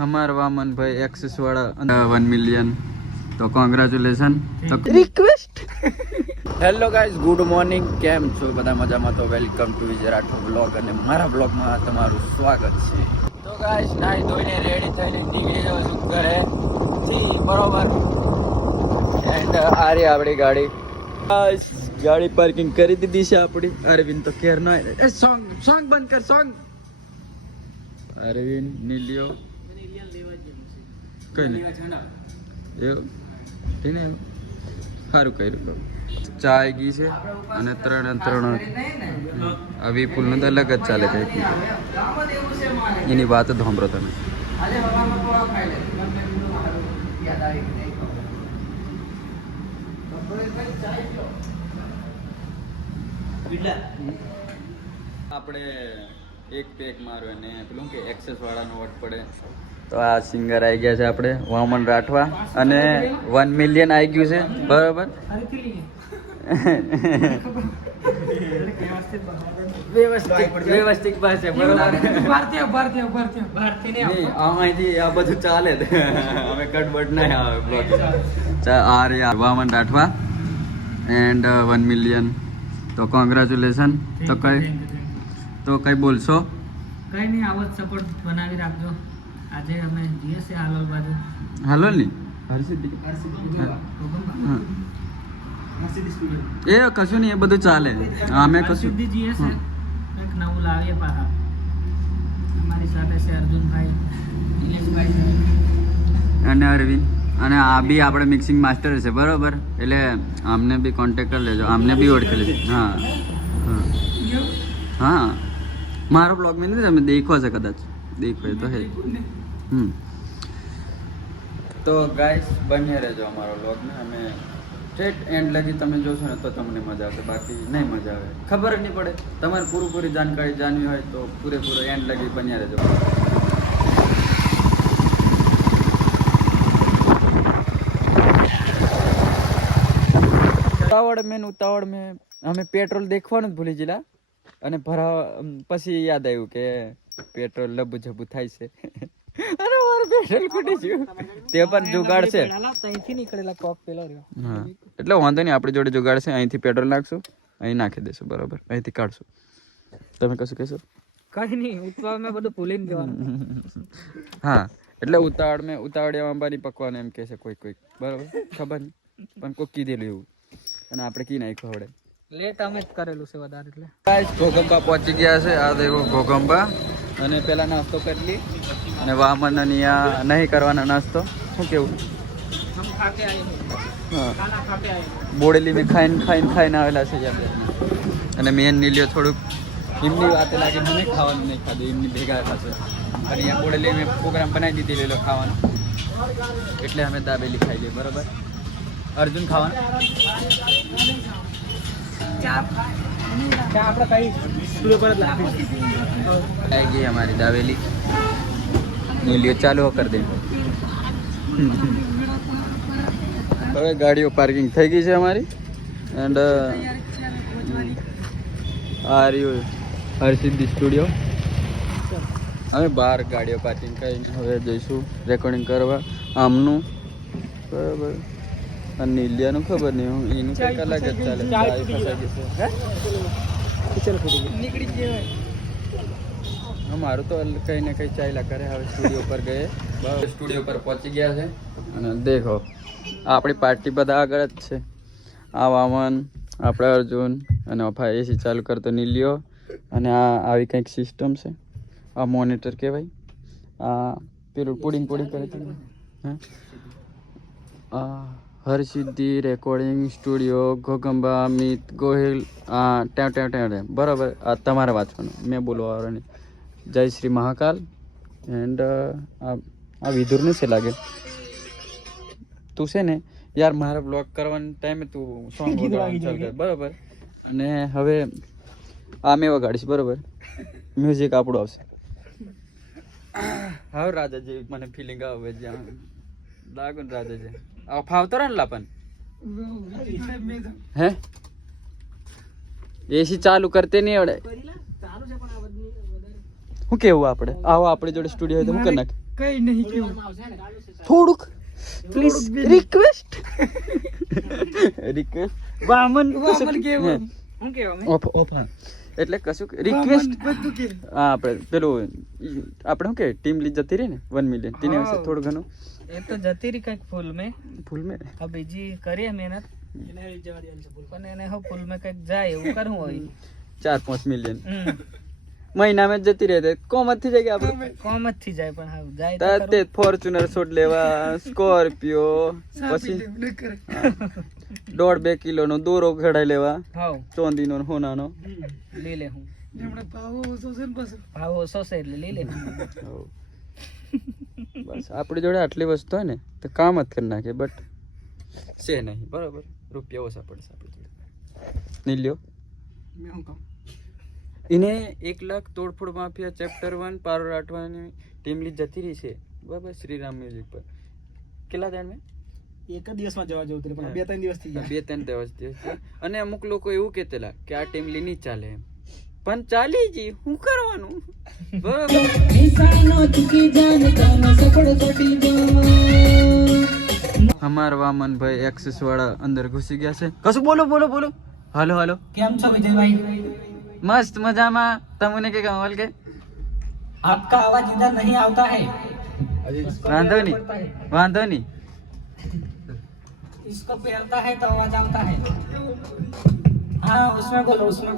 हमारा वामन भाई एक्सेस वाला 1 मिलियन तो કોંગ્રેચ્યુલેશન તો request hello guys good morning કેમ છો બધા મજામાં તો welcome to Vijay Rathod blog અને મારા બ્લોગમાં તમારું સ્વાગત છે તો ગાઈઝ નાઈ ધોઈને રેડી થઈને નીકળી જાવ છું ઘરેથી બરોબર એન્ડ આ રે આપણી ગાડી પાર્કિંગ કરી દીધી છે આપણી અરવિંદ તો કેર નો એ સોંગ બંધ કર સોંગ અરવિંદ નીલિયો કઈ નહીં એવું ઠીક ને સારું કર્યું ચા આવી ગઈ છે અને ત્રણ આ વિપુલનું તો અલગ જ ચાલે કંઈક એની વાત જ સાંભળો તમે આપણે એક પેક મારો ને પેલું કે એક્સેસ વાળાનો વટ પડે તો આ સિંગર આવી ગયા છે આપણે વામન રાઠવા અને 1 મિલિયન આવી ગયું છે બરાબર વ્યવસ્થિત પાસે બરાબર અહીંથી આ બધું ચાલે અમે કટબટ નહીં આવે બ્લોગ આ રે વામન રાઠવા એન્ડ 1 મિલિયન તો કોંગ્રેચ્યુલેશન તો કઈ બોલશો કઈ નહીં આવો સપોર્ટ બનાવી રાખજો આજે અમે જઈએ છીએ હાલોલ બાજુ હાલોલ ની એ કશું નહીં એ બધું ચાલે અમે કશું જઈએ છે એક નવું લાવીએ પાછા અમારી સાથે છે અર્જુનભાઈ નિલેશભાઈ અને અરવિંદ અને આ બી આપણે મિક્સિંગ માસ્ટર છે બરોબર એટલે આમને બી કોન્ટેક્ટ કરી લેજો આમને બી ઓળખી લેજો હા હા મારો બ્લોગ મેં નથી તમે દેખો છે કદાચ દેખો તો હે તો ગાઈસ બન્યા રહેજો અમારો બ્લોગને અમે સ્ટ્રેટ એન્ડ લગી તમે જોશો ને તો તમને મજા આવશે બાકી નહીં મજા આવે ખબર જ નહીં પડે તમારે પૂરી જાણકારી જાણવી હોય તો પૂરેપૂરો એન્ડ લગી બન્યા રહેજો ઉતાવળ મેં અમે પેટ્રોલ દેખવાનું જ ભૂલી ગયેલા અને પછી યાદ આવ્યું કે પેટ્રોલ લબુ જબુ થાય છે અને મારું પેટ્રોલ ખૂટી ગયું તે પણ જુગાડ છે અહીંથી નીકળેલા કોક પેલો રહ્યો હા એટલે વાંધો નહીં આપણી જોડે જુગાડ છે અહીંથી પેટ્રોલ નાખશું અહીં નાખી દેશું બરાબર અહીંથી કાઢશું તમે કશું કહેશો કઈ નહીં ઉતાવળ મેં બધું ભૂલીને જવાનું હા એટલે ઉતાવળ અંબાની પકવાનું એમ કહે છે કોઈ બરાબર ખબર નહીં પણ કોઈ કીધેલું એવું અને આપણે કી નાખ્યું આવડે લેટ અમે જ કરેલું છે વધારે એટલે ઘોગંબા પહોંચી ગયા છે આ દેખો ઘોગંબા અને પેલા નાસ્તો કરી લી અને વામન અહીંયા નહીં કરવાનો નાસ્તો શું કેવું બોડેલી મેં ખાઈને આવેલા છે યાદ અને મેન નીલ્યો થોડુંક એમની વાત લાગે મને ખાવાનું નહીં ખાધું એમની ભેગા થશે અને અહીંયા બોડેલી મેં પ્રોગ્રામ બનાવી દીધી લેલો ખાવાનો એટલે અમે દાબેલી ખાઈ લઈએ બરાબર અર્જુન ખાવાનું आएगी हमारी दावेली नीलियो चालू कर दे હવે ગાડીઓ પાર્કિંગ થઈ ગઈ છે અમારી એન્ડ આ રહ્યું હરસિદ્ધિ સ્ટુડિયો અમે બહાર ગાડીઓ પાર્કિંગ કરીને હવે જઈશું રેકોર્ડિંગ કરવા આમનું બરાબર અને નીલિયાનું ખબર નહીં હું એનું કંઈક અલગ જ ચાલે મારું તો કંઈ ને કંઈ ચાલ્યા કરે હવે સ્ટુડિયો પર ગયે સ્ટુડિયો પર પહોંચી ગયા છે અને દેખો આપણી પાર્ટી બધા આગળ જ છે આ વામન આપણે અર્જુન અને અફા એસી ચાલુ કરતો નીલિયો અને આ આવી કંઈક સિસ્ટમ છે આ મોનિટર કહેવાય આ પેલું પુડિંગ કરે છે હા હરસિદ્ધિ રેકોર્ડિંગ સ્ટુડિયો ઘોગંબા અમિત ગોહિલ ટેવ બરાબર આ તમારે વાંચવાનું મેં બોલવા નહીં જય શ્રી મહાકાલ એન્ડ આ વિધુરનું છે લાગે તું છે ને યાર મારા બ્લોગ કરવાના ટાઈમે તું સોંગ વગાડવાનું ચાલુ કર બરાબર અને હવે આ મેં વગાડીશ બરાબર મ્યુઝિક આપણું આવશે હવે રાજા જેવી મને ફિલિંગ આવે જ્યાં લાગુ ને રાજા છે ફાવતો ને લાપન હે એસી ચાલુ કરતે નહીં આવડે શું કેવું આપણે આવો આપણી જોડે સ્ટુડિયો હોય તો હું કરી નાખ કઈ નહીં કેવું થોડુંક પ્લીઝ રિક્વેસ્ટ વામન કેવું હું કેવા ઓફ એટલે કશું રિક્વેસ્ટ હા આપણે પેલું આપણે શું કે ટીમ લીજ જતી રહી ને 1 મિલિયન તેની વિશે થોડું ઘણું એ તો જતી રહી કઈક ફૂલ મેં હા બીજી કરીએ મહેનત પણ એને હવે ફૂલ મેં કઈક જાય એવું કરવું હોય 4-5 મિલિયન મહિનામાં જ જતી રહે કોમ જ થઈ જાય કે આપણે કોમ જ થઈ જાય પણ હા જાય તો તે ફોર્ચ્યુનર છોડ લેવા સ્કોર્પિયો પછી 1.5-2 કિલોનો દોરો ઘડાઈ લેવા હાવ ચોંદીનો ને સોનાનો લઈ લે હું ભાવ ઓછો છે એટલે લઈ લે બસ આપણી જોડે આટલી વસ્તુ હોય ને તો કામ જ કરી નાખે બટ છે નહીં બરાબર રૂપિયા ઓછા પડશે આપણી જોડે નહીં લ્યો એને 1 લાખ તોડફોડ માફિયા ચેપ્ટર 1 પારો રાઠવાની ટીમ લીજ જતી રહી છે બરાબર શ્રીરામ મ્યુઝિક પર કેટલા દાડ મેં એક જ દિવસમાં જવા જવું હતું પણ 2-3 દિવસ થઈ ગયા 2-3 દિવસ અને અમુક લોકો એવું કહેતેલા કે આ ટીમ લી નહીં ચાલે એમ પણ ચાલી જી શું કરવાનું બરાબર અમાર વામન ભાઈ એક્સેસ વાળા અંદર ઘુસી ગયા છે કશું બોલો હાલો કેમ છો વિજયભાઈ મસ્ત મજામાં તમને કે કમલ કે आपका आवाज इधर नहीं आता है વાંધો નહીં इसको पहनता है तो आवाज आता है हाँ उसमें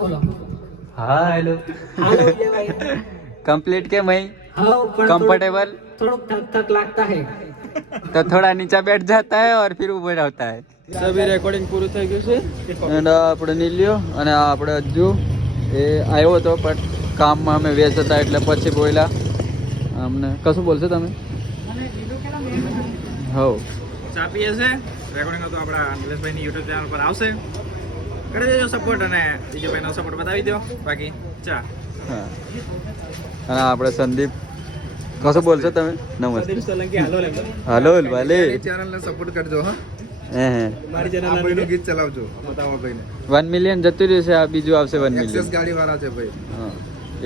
बोलो हाँ हेलो हाँ विजयभाई कंप्लीट के मैं हाँ ऊपर कंफर्टेबल थोड़ा थक लगता है तो थोड़ा नीचे बैठ जाता है और फिर ऊपर होता है સભી રેકોર્ડિંગ પૂરું થઈ ગયું છે એન્ડ આપણે નીલ્યો અને આપણે હજુ એ આવ્યો હતો પણ કામમાં અમે વ્યસ્ત હતા એટલે પછી બોલ્યા અમને કશું બોલશો તમે હો ચા પીએ છે રેકોર્ડિંગ તો આપણા નિલેશભાઈની યુટ્યુબ ચેનલ પર આવશે કરી દેજો સપોર્ટ અને વિજયભાઈનો સપોર્ટ બતાવી દો બાકી ચા હા અને આપણે સંદીપ કશું બોલશો તમે નમસ્તે સોલંકી હાલો વાલે ચેનલને સપોર્ટ કરજો હા હે મારી ચેનલ ભાઈનું ગીત ચલાવજો બતાવો ભાઈને 1 મિલિયન જતું રહ્યું છે આ બીજું આવશે 1 મિલિયન એક્સેસ ગાડી વાળા છે ભાઈ હા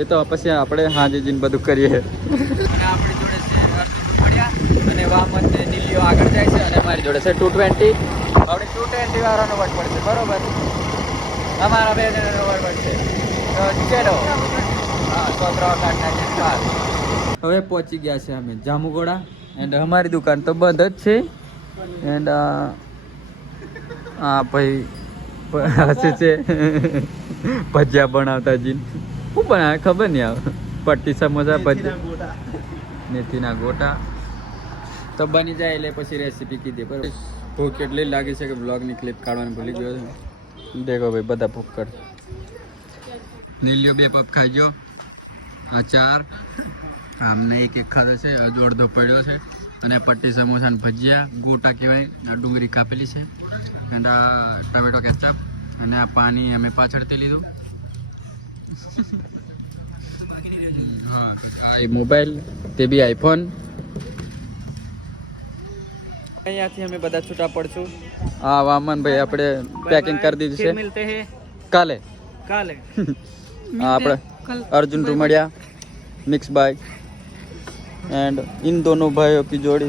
એ તો પછી આપણે હાજે જઈને બધું કરીએ અને આપણી જોડે છે અર્જુન પડ્યા અને વામન ને દિલ્હીઓ આગળ જાય છે અને મારી જોડે છે 220 આપણે 220 વાળાનો વટ પડશે બરોબર અમારા બે જણાનો વટ પડશે તો ચલો હા સોત્રા કાઢના પાસ હવે પહોંચી ગયા છે અમે જામુગોડા એન્ડ અમારી દુકાન તો બંધ જ છે એન્ડ હા ભાઈ હશે છે ભજીયા બનાવતા જીન શું બનાવે ખબર નહીં આવે પટ્ટી સમોસા ભજીયા મેથીના ગોટા તો બની જાય એટલે પછી રેસીપી કીધી બરાબર ભૂખ કેટલી લાગી છે કે બ્લોગની ક્લિપ કાઢવાની ભૂલી ગયો છે દેખો ભાઈ બધા ભૂખ કર નીલિયો 2 પપ ખાઈ ગયો આ 4 આમને એક ખાધો છે હજુ અડધો પડ્યો છે અને પટ્ટી સમોસા ને ભજીયા ગોટા કહેવાય ડુંગળી કાપેલી છે અને આ ટમેટો કેચઅપ અને આ પાણી અમે પાછળથી લીધું હા એ મોબાઈલ તે બી આઈફોન અહીંયાથી અમે બધા છૂટા પડશું હા વામન ભાઈ આપણે પેકિંગ કરી દીધું છે मिलते हैं કાલે काले હા આપણે अर्जुन रुमड़िया मिक्स बाय एंड इन दोनों भाइयों की जोड़ी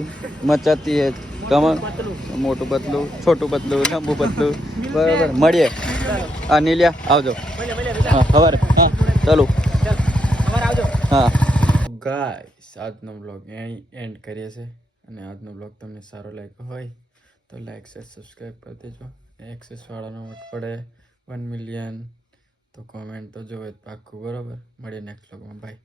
मचाती है कमर मोटू पतलू छोटू पतलू लंबू पतलू बराबर મળીએ આ નીલિયા આવજો હા સવારે હા ચાલો હા ગાઈસ આજનો બ્લોગ અહીં એન્ડ કરીએ છીએ અને આજનો બ્લોગ તમને સારો લાગ્યો હોય તો લાઈક શેર સબસ્ક્રાઈબ કરી દેજો એક્સેસ વાળાનો વટ પડે 1 મિલિયન તો કોમેન્ટ તો જોવે પાક્કું બરાબર મળીએ નેક્સ્ટ બ્લોગમાં બાય